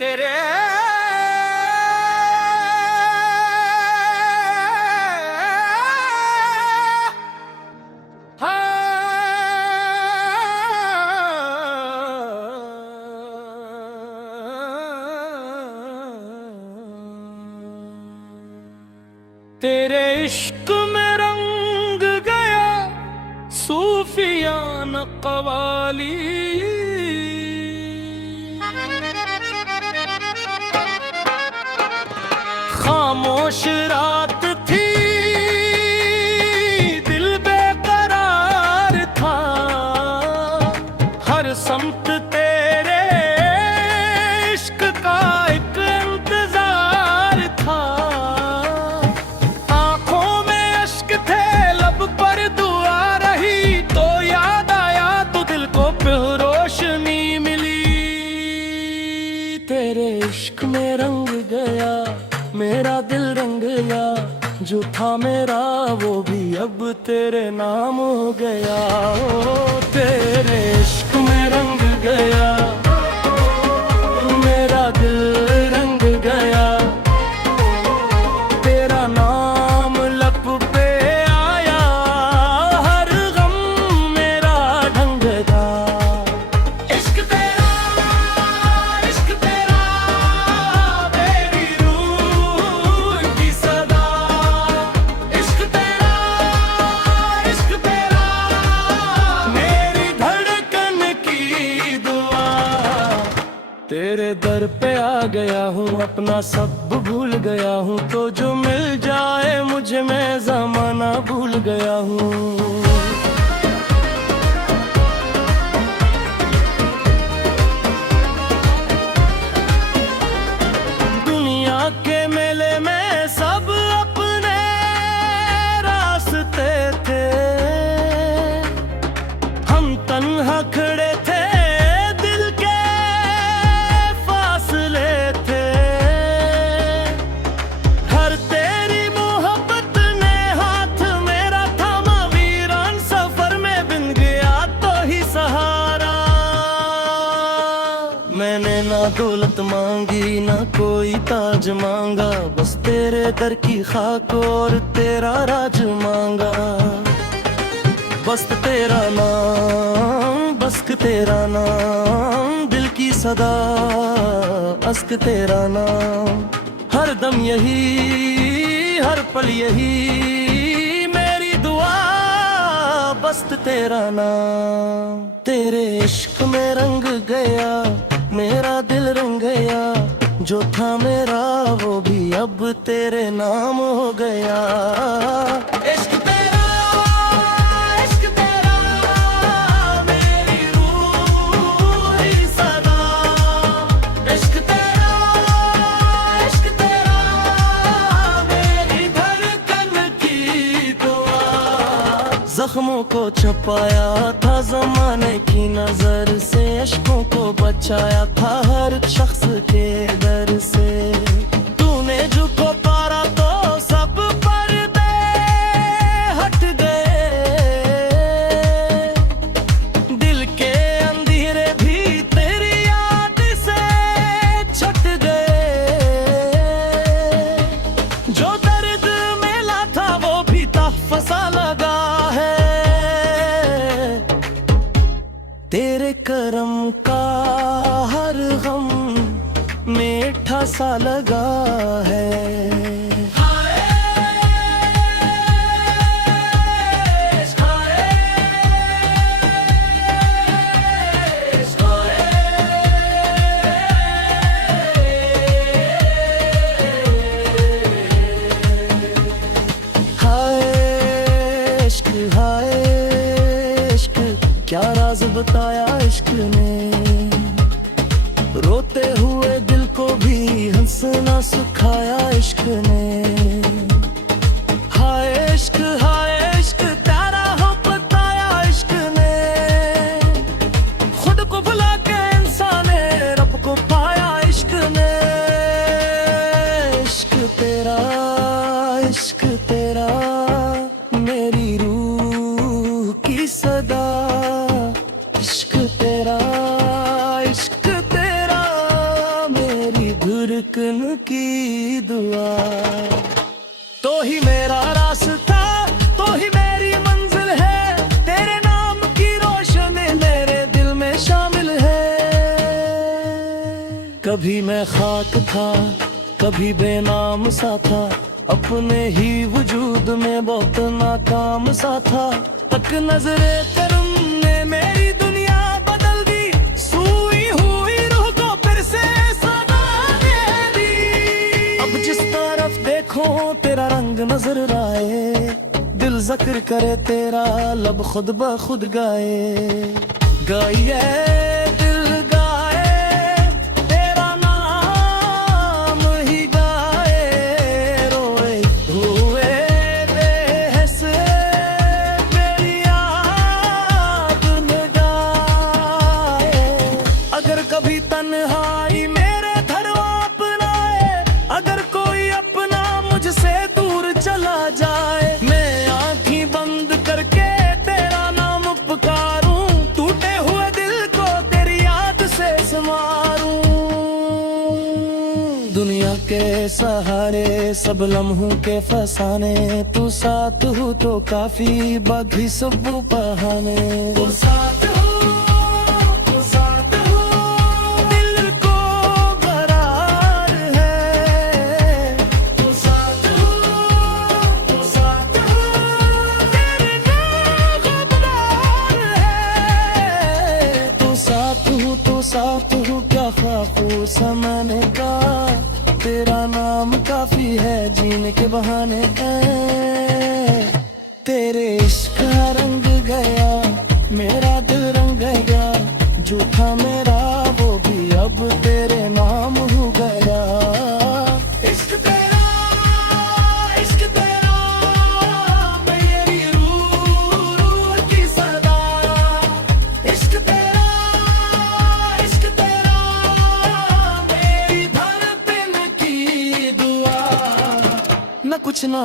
तेरे तेरे इश्क में रंग गया सूफियाना कवाली। खामोश रात थी, दिल बेकरार था, हर समत तेरे इश्क का एक इंतजार था। आंखों में अश्क थे, लब पर दुआ रही, तो याद आया तो दिल को रोशनी मिली। तेरे इश्क में रंग गया मेरा दिल, रंग गया जो था मेरा वो भी अब तेरे नाम हो गया। ओ तेरे इश्क में रंग गया मेरा दिल, रंग गया तेरा नाम लब पे आया, हर गम मेरा ढंग था। इश्क तेरा मेरी रूह की सदा। इश्क तेरा मेरी धड़कन की दुआ। तेरे दर पे आ गया हूँ, अपना सब भूल गया हूँ, तो जो मिल जाए मुझे मैं ज़माना भूल गया हूँ। दुनिया के मेले में सब अपने रास्ते थे, हम तन्हा खड़े थे, दिल के फासले थे। हर तेरी मोहब्बत ने हाथ मेरा थामा, वीरान सफर में बिन गया तो ही सहारा। मैंने ना दौलत मांगी ना कोई ताज मांगा, बस तेरे दर की खाक और तेरा राज मांगा। बस तेरा नाम, बस तेरा नाम, दिल की सदा अस्क तेरा नाम। हर दम यही, हर पल यही मेरी दुआ, बस तेरा नाम। तेरे इश्क में रंग गया मेरा दिल, रंग गया जो था मेरा वो भी अब तेरे नाम हो गया। इश्क तेरा मेरी रूह की सदा। इश्क तेरा मेरी धड़कन की दुआ। जख्मों को छुपाया था जमाने की नजर से, अश्कों को बचाया था हर शख्स के डर से। तूने झुको पारा तो सब पर्दे हट गए, दिल के अंधेरे भी तेरी याद से छट गए। जो दर्द मिला था वो भी तहफ़्फ़ा लगा है, तेरे करम का हर गम मीठा सा लगा है। क्या राज बताया इश्क ने, रोते हुए दिल को भी हंसना सिखाया इश्क ने। हाय इश्क तेरा हो बताया इश्क ने, खुद को भुला के इंसान ने रब को पाया इश्क ने। इश्क तेरा मेरी रूह की सदा। इश्क धड़कन की दुआ। तो ही मेरा रास्ता, तो ही मेरी मंजिल है, तेरे नाम की रोशनी मेरे दिल में शामिल है। कभी मैं खाक था, कभी बेनाम सा था, अपने ही वजूद में बहुत नाकाम सा था। तक नजरे करम ने मेरी दुनिया बदल दी, सोई हुई रूह को फिर से सदा दे दी। अब जिस तरफ देखो तेरा रंग नजर आए, दिल जिक्र करे तेरा लब खुद ब खुद गाए। गाइए दिल गाए तेरा नाम ही गाए, रोए हुए देह से मेरी याद न गाए। अगर कभी तन्हाई मेरे घर अपनाए, अगर कोई अपना मुझसे दूर चला जाए, मैं आंखें बंद करके तेरा नाम पुकारूं, टूटे हुए दिल को तेरी याद से संवारूं। दुनिया के सहारे सब लम्हों के फसाने, तू साथ हो तो काफी, बाकी सब बहाने। तू साथ हो, तू साथ हो, दिल को करार है। तू साथ हो, तू साथ हो, तेरे नाम गमदार है। तू साथ हो, तू साथ हो, क्या ख्वाब समझने का, तेरा नाम काफी है जीने के बहाने। तेरे इश्क का रंग गया, मेरा दिल रंग गया, जो था मेरा वो भी अब तेरे नाम हो गया। इश्क तेरा, इश्क तेरा, मेरी रूह की सदा। इश्क तेरा, इश्क तेरा, मेरी धड़कन की दुआ। न कुछ ना